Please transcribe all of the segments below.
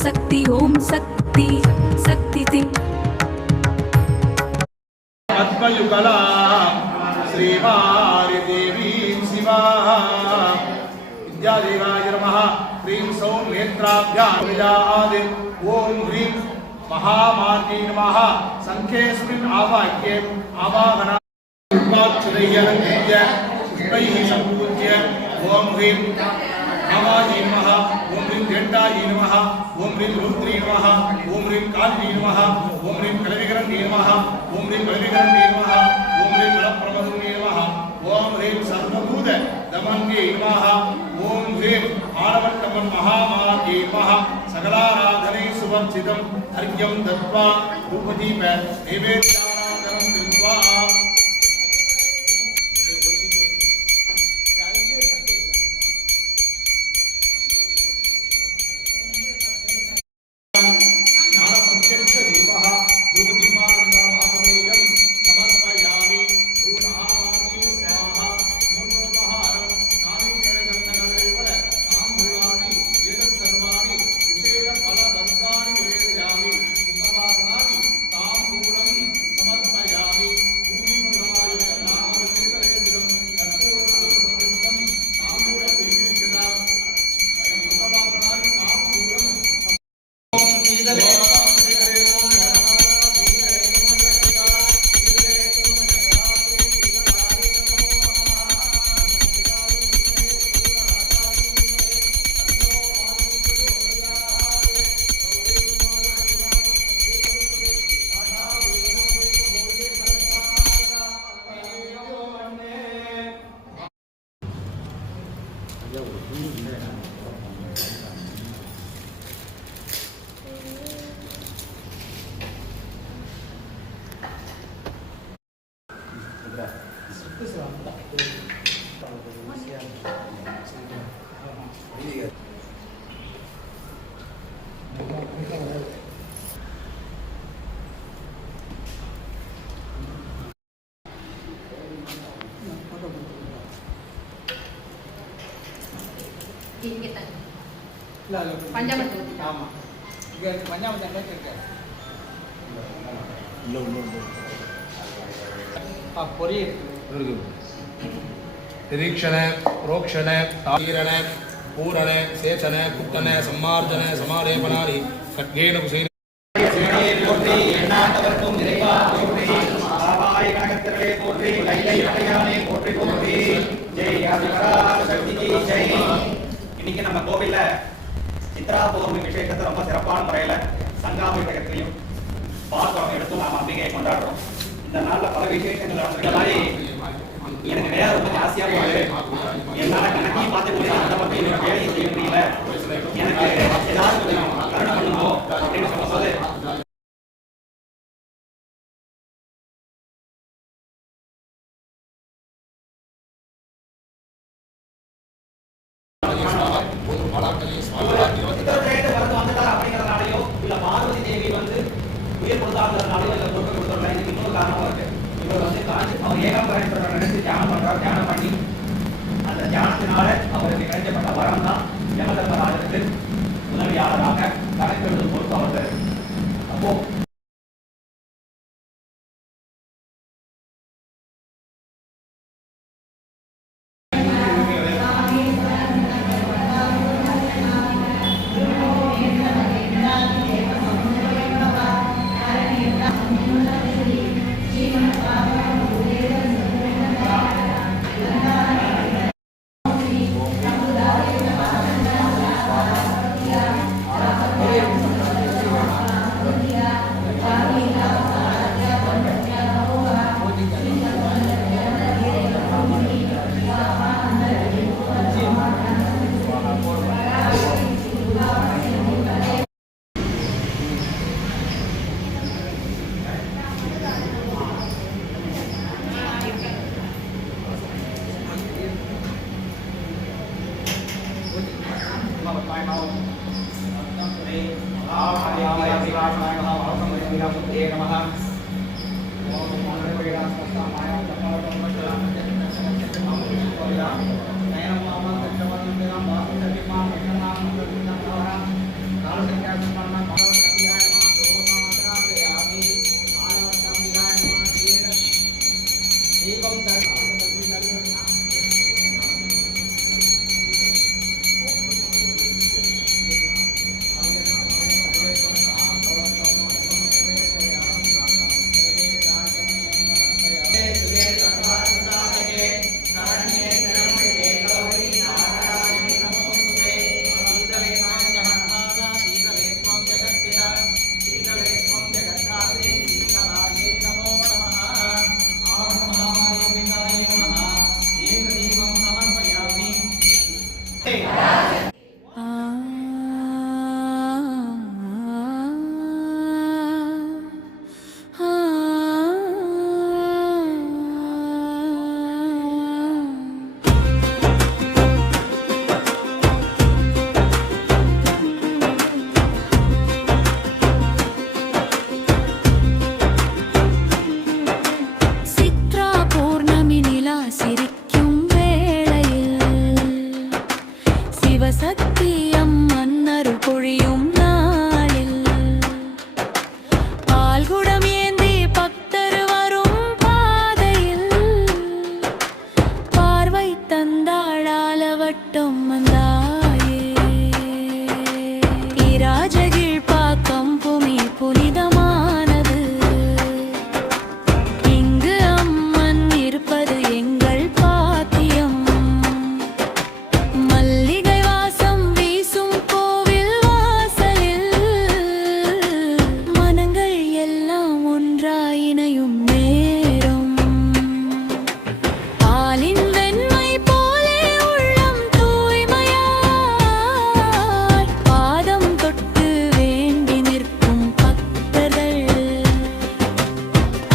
शक्ति शक्ति पद्मयुगला श्रीवारि देवी शिवा विद्यादेवाय नमः। ह्रीं सौं नेत्राभ्यां विजादि ओं ह्रीं महामार्गे नमः। संख्येऽस्मिन् आवाह्ये आवाहना पुष्पैः सम्पूज्य ओं ह्रीं आवायै नमः। ओं ह्रीं घण्टायै नमः। ओं ह्रीं रुद्रे नमः। ओं ह्रीं काल्यै नमः। ओं ह्रीं कलविकरण्ये नमः। ओं ह्रीं कलविकरण्ये नमः। ओं ह्रीं कलप्रमदन्ये नमः। ओं ह्रीं सर्वभूत दमन्ये नमः। ओं ह्रीं आनवट्टमन् महामार्गे नमः। सकलाराधने सुवर्जितं अर्घ्यं दत्त्वा धूपदीप नैवेद्याराधनं कृत्वा निरीक्षण प्रोक्षण तारीरण पूरण सेचन कुट्टन सम्मार्जन समालेपनानि खड्गेन कुशेन இன்னைக்கு நம்ம கோவில்ல சித்ரா பௌர்ணமி விசேஷத்தை ரொம்ப சிறப்பான முறையில சங்காபிஷேகத்திலையும் பாத்திரம் எடுத்து நாம் அம்பிகையை கொண்டாடுறோம். இந்த நாள்ல பல விசேஷங்கள் நடந்துள்ளதாய் எனக்கு வேற ரொம்ப ஆசையா போகுது. என்னால கணக்கையும் பார்த்து முடியல, அதை பத்தி எனக்கு வேலையை செய்ய முடியல, எனக்கு ஏதாவது கொஞ்சம் கருணை பண்ணுவோம் அப்படின்னு சொல்லும்போது அப்படிங்கிறதுனாலயோ இல்ல பார்வதி தேவி வந்து உயிர் கொடுத்தாங்கிறதுனாலயோ இல்ல பொறுப்பு கொடுத்தோம்னா இதுக்கு இன்னொரு காரணமா இருக்கு. இவர் வந்து அவர் ஏகாம்பரேஸ்வரரை நினைச்சு தியானம் பண்றார். தியானம் பண்ணி அந்த தியானத்தினால அவருக்கு கிடைக்கப்பட்ட வரம் தான் யமதர்மராஜருக்கு உதவியாளராக கணக்கெழுதும் பொறுப்பு அவருக்கு. அப்போ சித்ரா பௌர்ணமி நிலா சிரிக்கும் வேளையில் சிவசக்தி அம்மன் அருள் பொழியும் நாளில் பால்குடம் ஏந்தி பக்தர் வரும் பாதையில் பார்வை தந்தாளாலவட்டம் வந்தாயே இராஜகிழ் பாக்கம் பூமி புனிதமானது இங்கு அம்மன் இருப்பது எங்கள் பாத்தியம் மல்லிகை வாசம் வீசும் கோவில் வாசலில் மனங்கள் எல்லாம் ஒன்றாய் இணையும் நேரம் பாலின் வெண்மை போலே உள்ளம் தூய்மையாய் பாதம் தொட்டு வேண்டி நிற்கும் பக்தர்கள்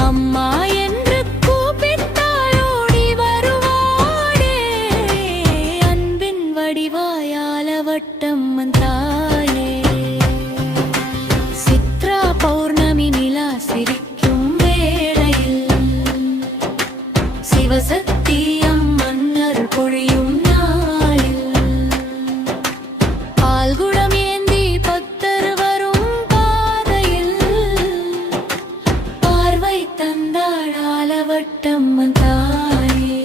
அம்மா என்று கூப்பிட்டால் ஓடி வருவாடே அன்பின் வடிவாயாலவட்டம்மன் தாயே சித்ரா பௌர்ணமி நிலா சிரிக்கும் வேளையில் சிவசக்தி அம்மன் அருள் பொழியும் நாளில் பால்குடம் ஏந்தி பக்தர் வரும் பாதையில் பார்வை தந்தாளாலவட்டம்மன் தாயே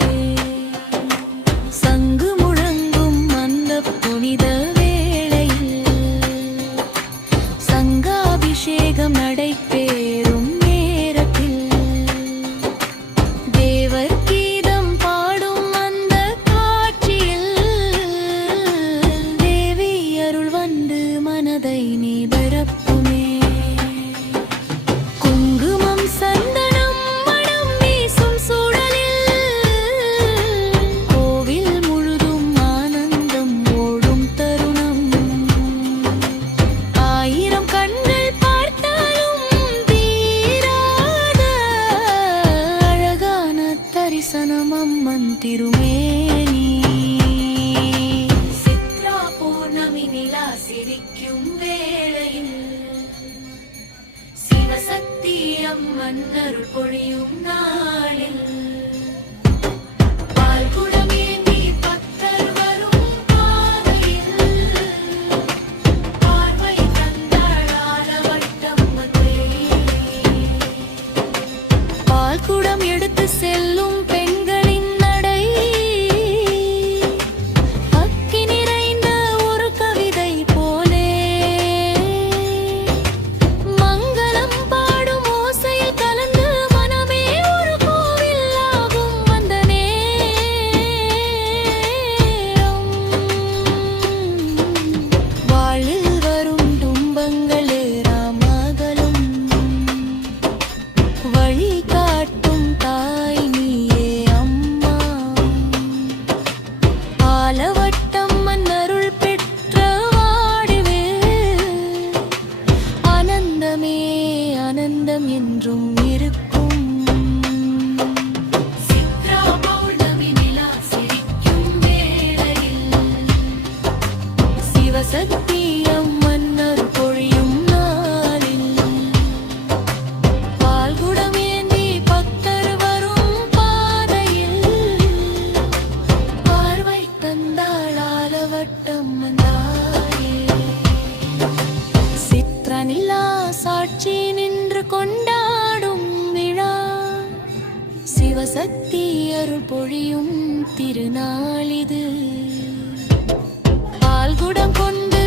சங்கு முழங்கும் அந்த புனித வேளையில் சங்காபிஷேகம் நடைபெறும் நேரத்தில் தேவர் கீதம் பாடும் அந்த காட்சியில் தேவி அருள் வந்து மனதை நீ பரப்புமே குங்குமம் சந்தனம் மணம் வீசும் சூழலில் கோவில் முழுதும் ஆனந்தம் ஓடும் தருணம் ஆயிரம் கண்கள் பார்த்தாலும் தீராத அழகான தரிசனம் அம்மன் திருமேனி சித்ரா பௌர்ணமி நிலா சிரிக்கும் வேளையில் சிவசக்தி அம்மன் அருள் பொழியும் நாளில் பால்குடம் ஏந்தி பக்தர் வரும் பாதையில் பார்வை தந்தாளாலவட்டம்மன் தேவி பால்குடம் எடுத்து செல்லும் பெண்களின் நடை அக்கி நிறைந்த ஒரு கவிதை போலே மங்களம் பாடும் ஓசையில் கலந்து மனமே ஒரு கோவில் சிவசக்தி அருள் பொழியும் திருநாளிது பால்குடம் கொண்டு